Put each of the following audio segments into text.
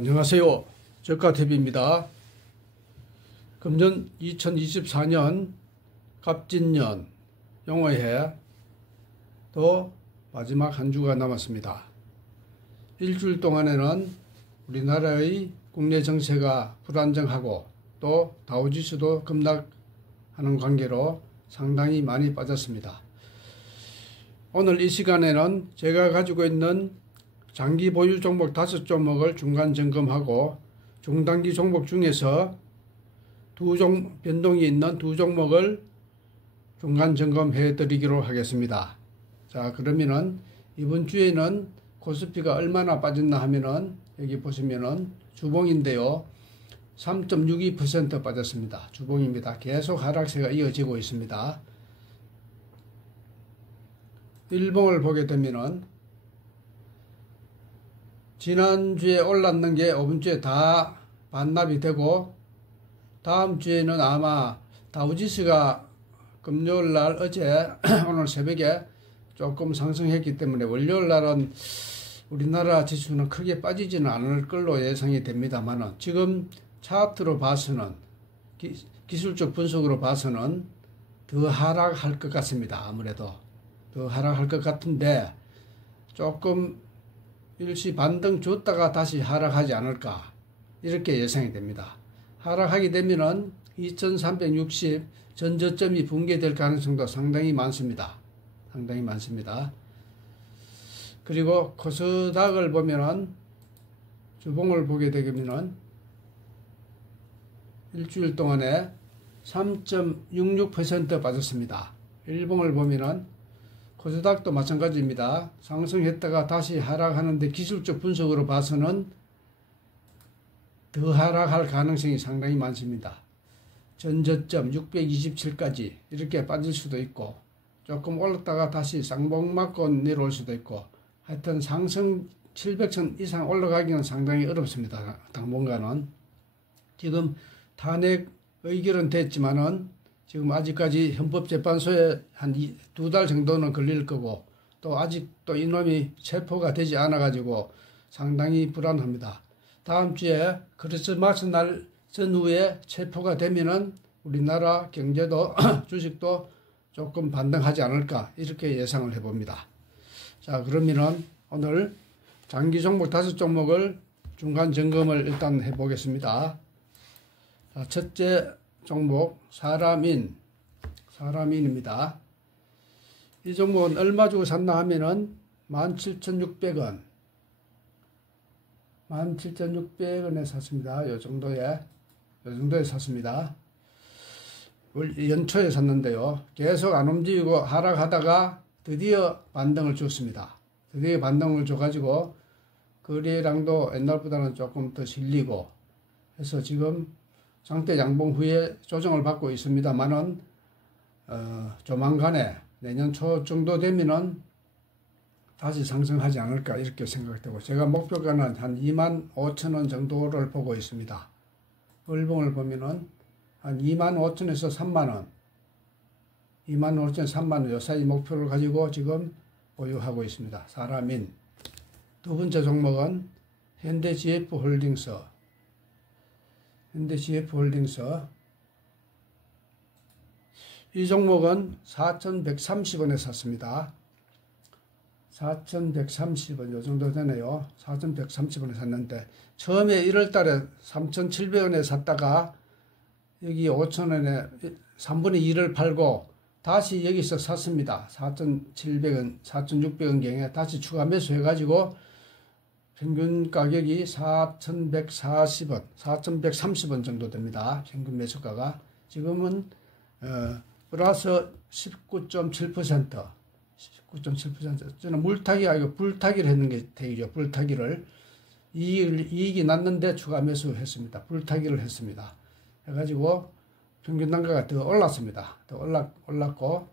안녕하세요. 저가TV입니다. 금년 2024년 갑진년 용어해 또 마지막 한 주가 남았습니다. 일주일 동안에는 우리나라의 국내 정세가 불안정하고 또 다우지수도 급락하는 관계로 상당히 많이 빠졌습니다. 오늘 이 시간에는 제가 가지고 있는 장기 보유 종목 5종목을 중간 점검하고 중단기 종목 중에서 변동이 있는 두 종목을 중간 점검해 드리기로 하겠습니다. 자, 그러면은 이번 주에는 코스피가 얼마나 빠졌나 하면은 여기 보시면은 주봉인데요. 3.62% 빠졌습니다. 주봉입니다. 계속 하락세가 이어지고 있습니다. 일봉을 보게 되면은 지난주에 올랐는 게 이번주에 다 반납이 되고 다음 주에는 아마 다우지수가 금요일날 어제 오늘 새벽에 조금 상승했기 때문에 월요일날은 우리나라 지수는 크게 빠지지는 않을 걸로 예상이 됩니다만 지금 차트로 봐서는 기술적 분석으로 봐서는 더 하락할 것 같습니다. 아무래도 더 하락할 것 같은데 조금 일시 반등 줬다가 다시 하락하지 않을까 이렇게 예상이 됩니다. 하락하게 되면은 2360 전저점이 붕괴될 가능성도 상당히 많습니다. 상당히 많습니다. 그리고 코스닥을 보면은 주봉을 보게 되면은 일주일 동안에 3.66% 빠졌습니다. 일봉을 보면은 코스닥도 마찬가지입니다. 상승했다가 다시 하락하는데 기술적 분석으로 봐서는 더 하락할 가능성이 상당히 많습니다. 전저점 627까지 이렇게 빠질 수도 있고 조금 올랐다가 다시 쌍봉 맞고 내려올 수도 있고 하여튼 상승 700선 이상 올라가기는 상당히 어렵습니다. 당분간은 지금 탄핵 의결은 됐지만은 지금 아직까지 헌법재판소에 한 2달 정도는 걸릴 거고 또 아직도 이놈이 체포가 되지 않아 가지고 상당히 불안합니다. 다음 주에 크리스마스 날 전후에 체포가 되면은 우리나라 경제도 주식도 조금 반등하지 않을까 이렇게 예상을 해봅니다. 자, 그러면은 오늘 장기 종목 5종목을 중간 점검을 일단 해보겠습니다. 자, 첫째 종목 사람인입니다. 이 종목은 얼마 주고 샀나 하면은 17,600원 17,600원에 샀습니다. 요 정도에 샀습니다. 연초에 샀는데요. 계속 안 움직이고 하락하다가 드디어 반등을 줬습니다. 드디어 반등을 줘가지고 거래량도 옛날보다는 조금 더 실리고 해서 지금 상대 양봉 후에 조정을 받고 있습니다만은 조만간에 내년 초 정도 되면은 다시 상승하지 않을까 이렇게 생각되고 제가 목표가는 한 25,000원 정도를 보고 있습니다. 월봉을 보면은 한 25,000원에서 30,000원 25,000원 30,000원 요 사이 목표를 가지고 지금 보유하고 있습니다. 사람인. 두 번째 종목은 현대GF홀딩스 이 종목은 4,130원에 샀습니다. 4,130원 요 정도 되네요. 4,130원에 샀는데 처음에 1월달에 3,700원에 샀다가 여기 5,000원에 3분의 2를 팔고 다시 여기서 샀습니다. 4,700원 4,600원 경에 다시 추가 매수해가지고 평균 가격이 4,140원, 4,130원 정도 됩니다. 평균 매수가가. 지금은 플러스 19.7%, 19.7%. 저는 물타기 아니고 불타기를 했는 게 되죠. 불타기를. 이익이 났는데 추가 매수했습니다. 불타기를 했습니다. 해가지고 평균 단가가 더 올랐습니다. 더 올랐고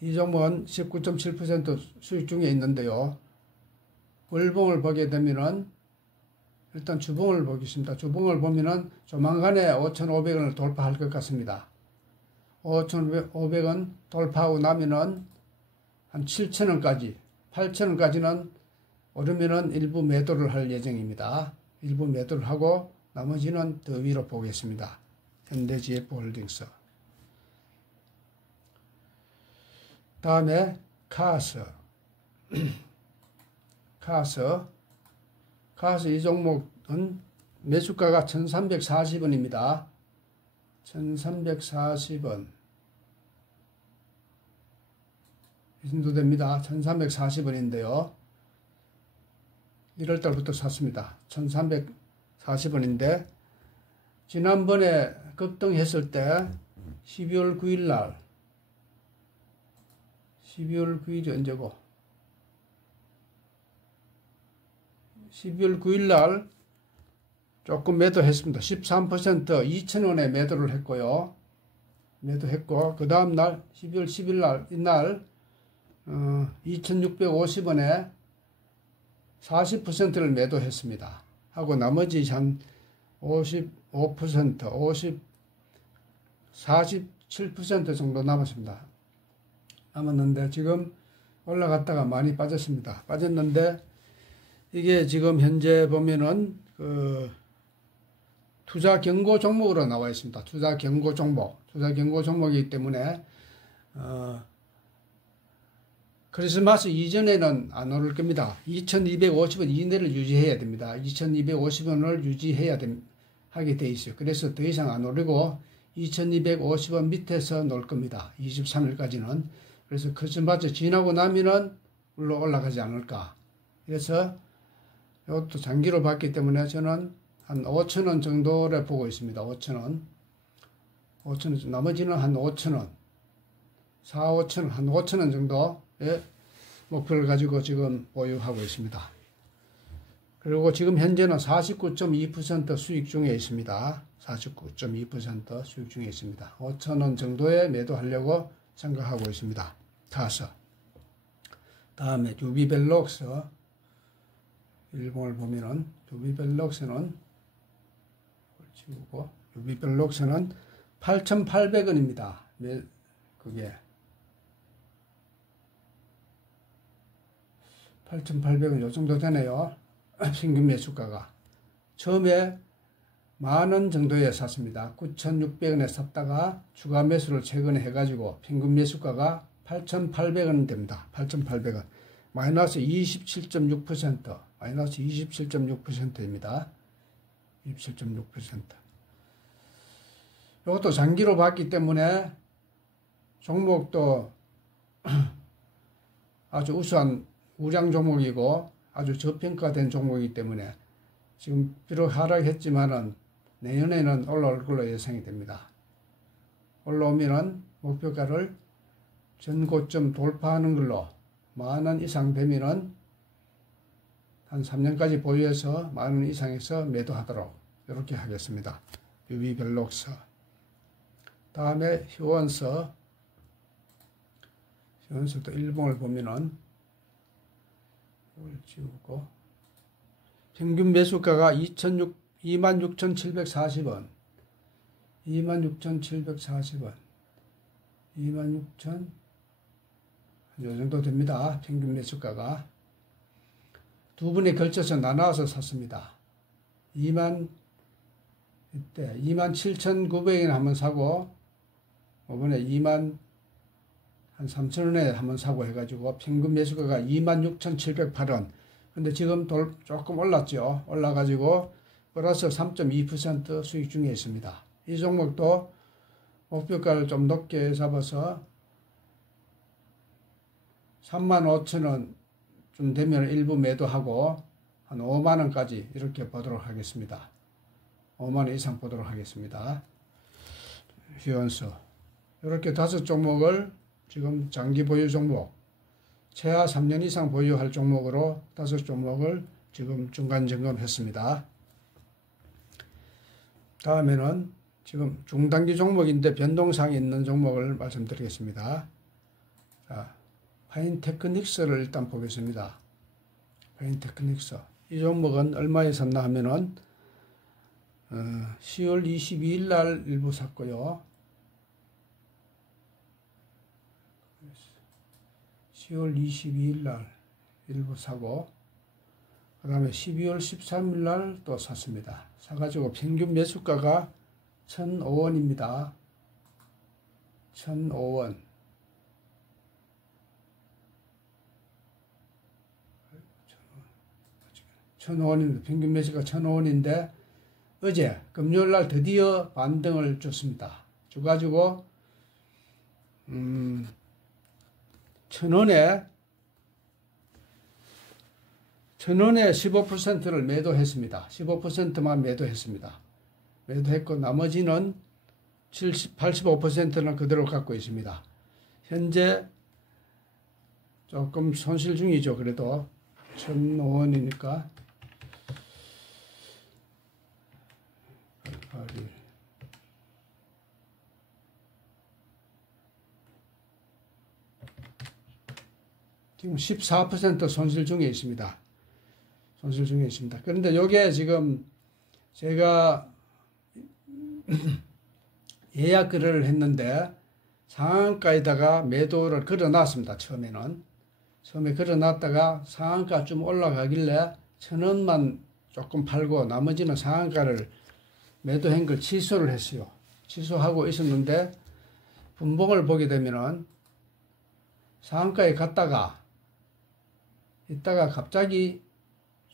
이 종목은 19.7% 수익 중에 있는데요. 월봉을 보게 되면은 일단 주봉을 보겠습니다. 주봉을 보면은 조만간에 5,500원을 돌파할 것 같습니다. 5,500원 돌파하고 나면은 한 7,000원까지 8,000원까지는 오르면은 일부 매도를 할 예정입니다. 일부 매도를 하고 나머지는 더 위로 보겠습니다. 현대GF홀딩스. 다음에 카스. 카스 이 종목은 매수가가 1340원입니다. 1340원. 이 정도 됩니다. 1340원인데요. 1월달부터 샀습니다. 1340원인데, 지난번에 급등했을 때 12월 9일 12이 언제고? 12월 9일 조금 매도했습니다. 13% 2,000원에 매도를 했고요. 매도했고, 그 다음날 12월 10일 이날 2,650원에 40%를 매도했습니다. 하고 나머지 한 55%, 47% 정도 남았습니다. 남았는데 지금 올라갔다가 많이 빠졌습니다. 빠졌는데 이게 지금 현재 보면은 투자 경고 종목으로 나와 있습니다. 투자 경고 종목이기 때문에 크리스마스 이전에는 안 오를 겁니다. 2250원 이내를 유지해야 됩니다. 2250원을 유지해야 하게 돼 있어요. 그래서 더 이상 안 오르고 2250원 밑에서 놀 겁니다. 23일까지는. 그래서 크리스마스 지나고 나면은 물론 올라가지 않을까. 그래서 이것도 장기로 봤기 때문에 저는 한 5,000원 정도를 보고 있습니다. 5,000원. 나머지는 한 5,000원. 5,000원, 한 5,000원 정도의 목표를 가지고 지금 보유하고 있습니다. 그리고 지금 현재는 49.2% 수익 중에 있습니다. 49.2% 수익 중에 있습니다. 5,000원 정도에 매도하려고 생각하고 있습니다. 타서. 다음에 유비벨록스. 일봉을 보면은 유비벨록스는 지우고 유비벨록스는 8,800원입니다. 그게 8,800원 요 정도 되네요. 평균 매수가가. 처음에 10,000원 정도에 샀습니다. 9,600원에 샀다가 추가 매수를 최근에 해가지고 평균 매수가가 8,800원 됩니다. 8,800원. 마이너스 27.6%. 마이너스 27.6%입니다. 27.6%. 이것도 장기로 봤기 때문에 종목도 아주 우수한 우량 종목이고 아주 저평가된 종목이기 때문에 지금 비록 하락했지만은 내년에는 올라올 걸로 예상이 됩니다. 올라오면은 목표가를 전고점 돌파하는 걸로 10,000원 이상 되면은 한 3년까지 보유해서 10,000원 이상에서 매도하도록 이렇게 하겠습니다. 유비벨록스. 다음에 휴원서도 일봉을 보면은 지우고 평균 매수가가 26,740원 26,740원 26,000 요 정도 됩니다. 평균 매수가가 두 분에 걸쳐서 나눠서 샀습니다. 이때 27,900원에 한번 사고 이번에 23,000원에 한번 사고 해가지고 평균 매수가가 26,708원. 근데 지금 조금 올랐죠. 올라가지고 플러스 3.2% 수익 중에 있습니다. 이 종목도 목표가를 좀 높게 잡아서 35,000원 좀 되면 일부 매도하고 한 50,000원까지 이렇게 보도록 하겠습니다. 50,000원 이상 보도록 하겠습니다. 휴원서. 이렇게 5종목을 지금 장기 보유 종목, 최하 3년 이상 보유할 종목으로 5종목을 지금 중간 점검했습니다. 다음에는 지금 중단기 종목인데 변동사항이 있는 종목을 말씀드리겠습니다. 자, 파인테크닉스를 일단 보겠습니다. 파인테크닉스. 이 종목은 얼마에 샀나 하면은 10월 22일 날 일부 샀고요. 10월 22일 날 일부 사고 그 다음에 12월 13일 날 또 샀습니다. 사가지고 평균 매수가가 1,005원입니다. 1,005원. 1,005원입니다. 평균 매수가 1,005원인데 어제 금요일 날 드디어 반등을 줬습니다. 줘가지고 1,000원에 15%를 매도했습니다. 15%만 매도했습니다. 매도했고 나머지는 85%는 그대로 갖고 있습니다. 현재 조금 손실 중이죠. 그래도 1,005원이니까 지금 14% 손실 중에 있습니다. 손실 중에 있습니다. 그런데 요게 지금 제가 예약 거래를 했는데 상한가에다가 매도를 걸어놨습니다. 처음에 걸어놨다가 상한가 좀 올라가길래 1,000원만 조금 팔고 나머지는 상한가를 매도한 걸 취소를 했어요. 취소하고 있었는데 분봉을 보게 되면은 상한가에 갔다가 이따가 갑자기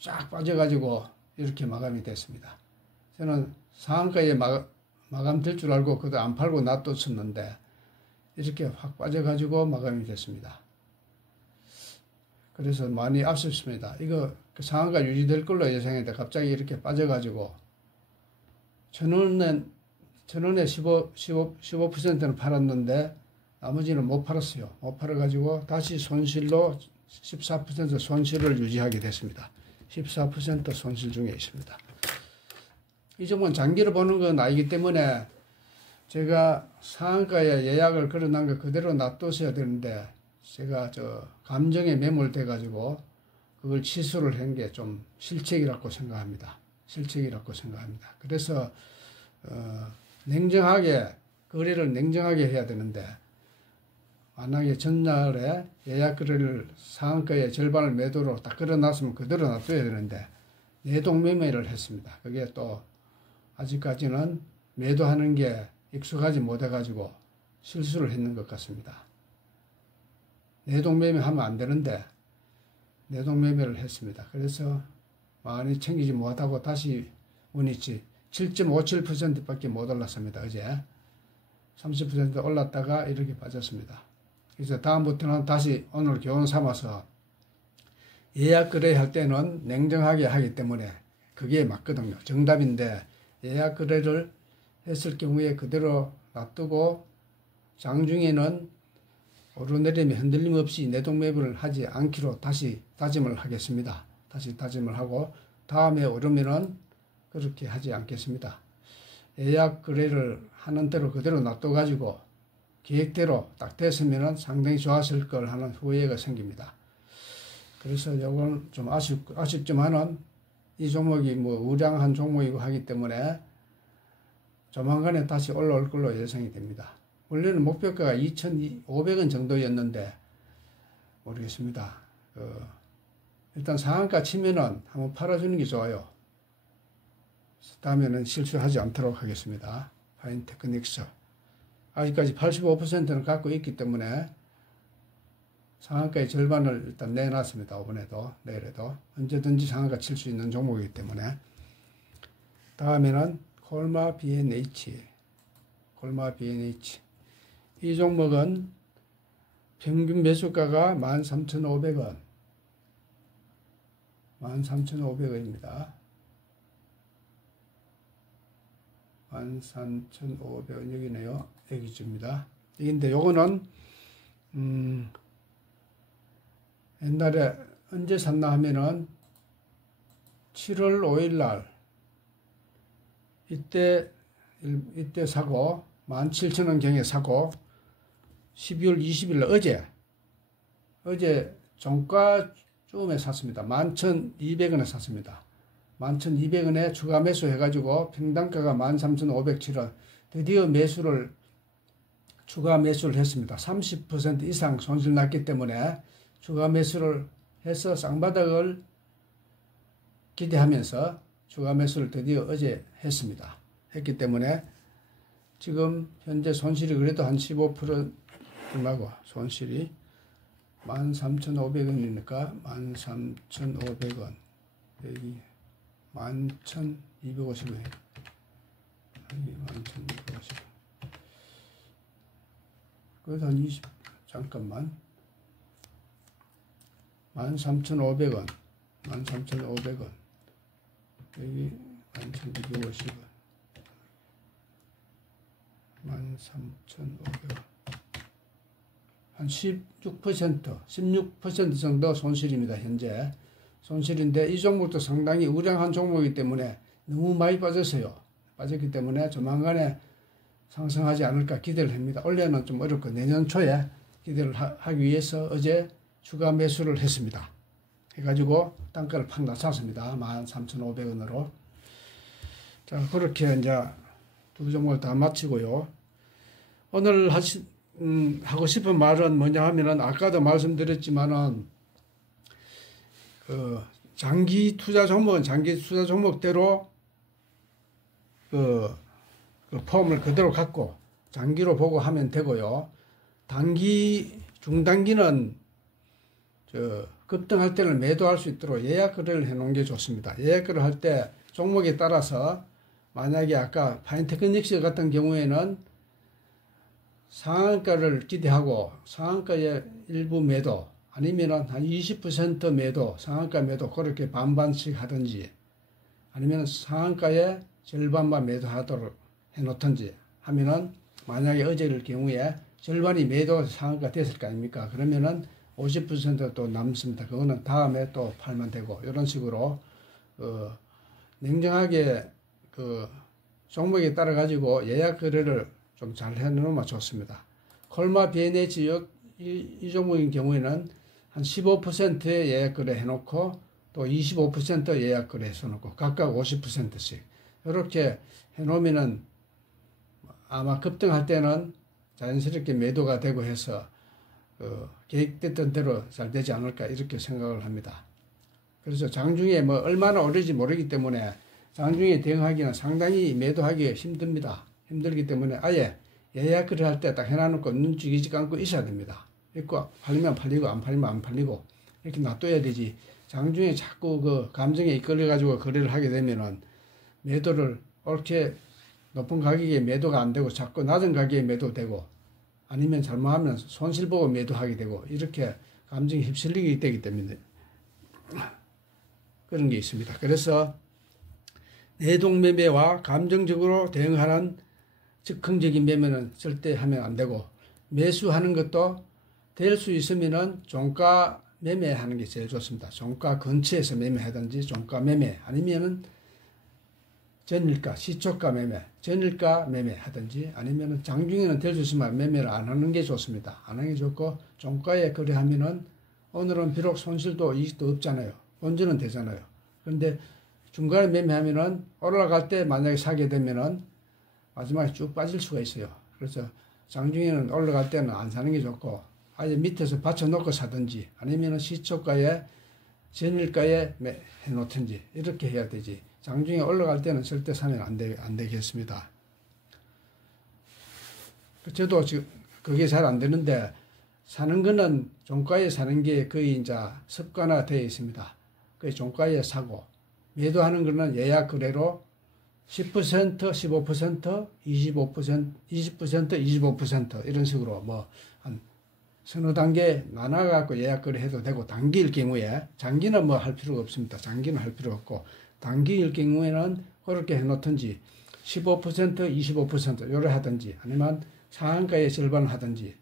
쫙 빠져가지고 이렇게 마감이 됐습니다. 저는 상한가에 마감될 줄 알고 그도 안 팔고 놔뒀었는데 이렇게 확 빠져가지고 마감이 됐습니다. 그래서 많이 아쉽습니다. 이거 상한가 유지될 걸로 예상했는데 갑자기 이렇게 빠져가지고 1,000원에 15%는 팔았는데 나머지는 못 팔았어요. 못 팔아가지고 다시 손실로 14% 손실을 유지하게 됐습니다. 14% 손실 중에 있습니다. 이 종목은 장기로 보는 건 아니기 때문에 제가 상한가에 예약을 걸어놓은 거 그대로 놔뒀어야 되는데 제가 감정에 매몰돼 가지고 그걸 취소를 한 게 좀 실책이라고 생각합니다. 그래서 냉정하게 거래를 냉정하게 해야 되는데 만약에 전날에 예약 거래를 상한가의 절반을 매도로 딱 걸어놨으면 그대로 놔둬야 되는데 내동 매매를 했습니다. 그게 또 아직까지는 매도하는 게 익숙하지 못해가지고 실수를 했는 것 같습니다. 내동 매매하면 안 되는데 내동 매매를 했습니다. 그래서 많이 챙기지 못하고 다시 운이치 7.57%밖에 못 올랐습니다. 어제 30% 올랐다가 이렇게 빠졌습니다. 그래서 다음부터는 다시 오늘 교훈 삼아서 예약 거래할 때는 냉정하게 하기 때문에 그게 맞거든요. 정답인데 예약 거래를 했을 경우에 그대로 놔두고 장중에는 오르내림이 흔들림 없이 내동 매매를 하지 않기로 다시 다짐을 하겠습니다. 다시 다짐을 하고 다음에 오르면은 그렇게 하지 않겠습니다. 예약 거래를 하는 대로 그대로 놔둬가지고 계획대로 딱 됐으면 상당히 좋았을 걸 하는 후회가 생깁니다. 그래서 이건 좀 아쉽지만은 이 종목이 우량한 종목이고 하기 때문에 조만간에 다시 올라올 걸로 예상이 됩니다. 원래는 목표가가 2,500원 정도였는데 모르겠습니다. 일단 상한가 치면은 한번 팔아주는 게 좋아요. 다음에는 실수하지 않도록 하겠습니다. 파인테크닉스. 아직까지 85%는 갖고 있기 때문에 상한가의 절반을 일단 내놨습니다. 이번에도 내일에도 언제든지 상한가 칠 수 있는 종목이기 때문에. 다음에는 콜마 B&H. 이 종목은 평균 매수가가 13,500원. 13,500원입니다. 13,500원 여기네요. 여기쯤입니다. 근데 요거는 옛날에 언제 샀나 하면은 7월 5일 날 이때 사고 17,000원 경에 사고 12월 20일 날 어제 종가쯤에 샀습니다. 11,200원에 샀습니다. 11,200원에 추가 매수 해가지고 평당가가 13,507원 드디어 추가 매수를 했습니다. 30% 이상 손실 났기 때문에 추가 매수를 해서 쌍바닥을 기대하면서 추가 매수를 드디어 어제 했습니다. 했기 때문에 지금 현재 손실이 그래도 한 15% 얼마고 손실이 13,500원이니까 13,500원 여기 11,250원 여기 11,250원 그래서 한 20, 잠깐만 13,500원 13,500원 여기 11,250원 13,500원 한 16% 정도 손실입니다. 현재 손실인데 이 종목도 상당히 우량한 종목이기 때문에 너무 많이 빠졌어요. 빠졌기 때문에 조만간에 상승하지 않을까 기대를 합니다. 올해는 좀 어렵고 내년 초에 기대를 하기 위해서 어제 추가 매수를 했습니다. 해가지고 단가를 팍 낮췄습니다. 13,500원으로. 자, 그렇게 이제 두 종목을 다 마치고요. 오늘 하고 싶은 말은 뭐냐 하면은 아까도 말씀드렸지만은 장기 투자 종목은 장기 투자 종목대로 그 폼을 그대로 갖고 장기로 보고 하면 되고요. 단기 중단기는 급등할 때는 매도할 수 있도록 예약 거래를 해 놓은 게 좋습니다. 예약 거래를 할 때 종목에 따라서 만약에 아까 파인테크닉스 같은 경우에는 상한가를 기대하고 상한가의 일부 매도 아니면은 한 20% 매도 상한가 매도 그렇게 반반씩 하든지 아니면 상한가의 절반만 매도하도록 해 놓든지 하면은 만약에 어제를 경우에 절반이 매도 상한가 됐을 거 아닙니까? 그러면은 50%또 남습니다. 그거는 다음에 또 팔면 되고 이런 식으로 냉정하게 종목에 따라 가지고 예약 거래를 좀 잘 해놓으면 좋습니다. 콜마 BNH 이 종목인 경우에는 한 15%의 예약 거래 해놓고 또 25% 예약 거래 해놓고 각각 50%씩 이렇게 해놓으면은 아마 급등할 때는 자연스럽게 매도가 되고 해서 계획됐던 대로 잘 되지 않을까 이렇게 생각을 합니다. 그래서 장중에 뭐 얼마나 오를지 모르기 때문에 장중에 대응하기는 상당히 매도하기 힘듭니다. 힘들기 때문에 아예 예약 거래할 때 딱 해놔놓고 눈 죽이지 않고 있어야 됩니다. 있고 팔리면 팔리고 안 팔리면 안 팔리고 이렇게 놔둬야 되지. 장중에 자꾸 그 감정에 이끌려 가지고 거래를 하게 되면은 매도를 옳게 높은 가격에 매도가 안 되고 자꾸 낮은 가격에 매도되고 아니면 잘못하면 손실 보고 매도하게 되고 이렇게 감정에 휩쓸리게 되기 때문에 그런 게 있습니다. 그래서 내동매매와 감정적으로 대응하는 즉흥적인 매매는 절대 하면 안 되고 매수하는 것도 될 수 있으면은 종가 매매하는 게 제일 좋습니다. 종가 근처에서 매매하든지 종가 매매 아니면은 전일가 시초가 매매 전일가 매매하든지 아니면은 장중에는 될 수 있으면 매매를 안 하는 게 좋습니다. 안 하는 게 좋고 종가에 거래하면은 오늘은 비록 손실도 이익도 없잖아요. 본전은 되잖아요. 그런데 중간에 매매하면은 올라갈 때 만약에 사게 되면은 마지막에 쭉 빠질 수가 있어요. 그래서 장중에는 올라갈 때는 안 사는 게 좋고 아예 밑에서 받쳐놓고 사든지 아니면은 시초가에 전일가에 해놓든지 이렇게 해야 되지. 장중에 올라갈 때는 절대 사면 안 되겠습니다. 저도 지금 그게 잘 안 되는데 사는 거는 종가에 사는 게 거의 이제 습관화되어 있습니다. 거의 종가에 사고 매도하는 거는 예약 거래로 10%, 15%, 25%, 20%, 25% 이런 식으로 뭐 한 서너 단계 나눠갖고 예약 거래해도 되고 단기일 경우에 장기는 뭐 할 필요가 없습니다. 장기는 할 필요 없고 단기일 경우에는 그렇게 해놓든지 15%, 25% 요래 하든지 아니면 상한가의 절반을 하든지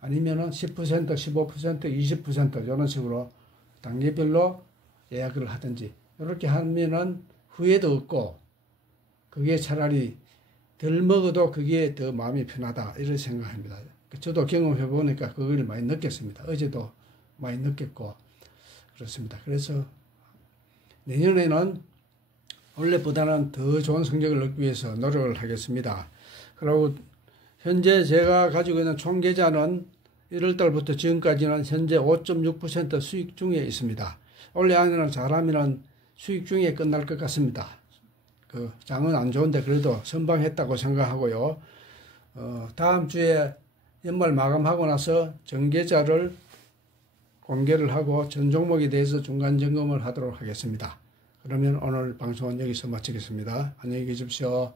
아니면은 10%, 15%, 20% 이런 식으로 단계별로 예약을 하든지 이렇게 하면은 후회도 없고 그게 차라리 덜 먹어도 그게 더 마음이 편하다 이런 생각합니다. 저도 경험해 보니까 그걸 많이 느꼈습니다. 어제도 많이 느꼈고 그렇습니다. 그래서 내년에는 원래보다는 더 좋은 성적을 얻기 위해서 노력을 하겠습니다. 그리고 현재 제가 가지고 있는 총 계좌는 1월달부터 지금까지는 현재 5.6% 수익 중에 있습니다. 올해 안에는 잘하면은 수익 중에 끝날 것 같습니다. 그 장은 안 좋은데 그래도 선방했다고 생각하고요. 다음 주에 연말 마감하고 나서 전계좌를 공개를 하고 전 종목에 대해서 중간 점검을 하도록 하겠습니다. 그러면 오늘 방송은 여기서 마치겠습니다. 안녕히 계십시오.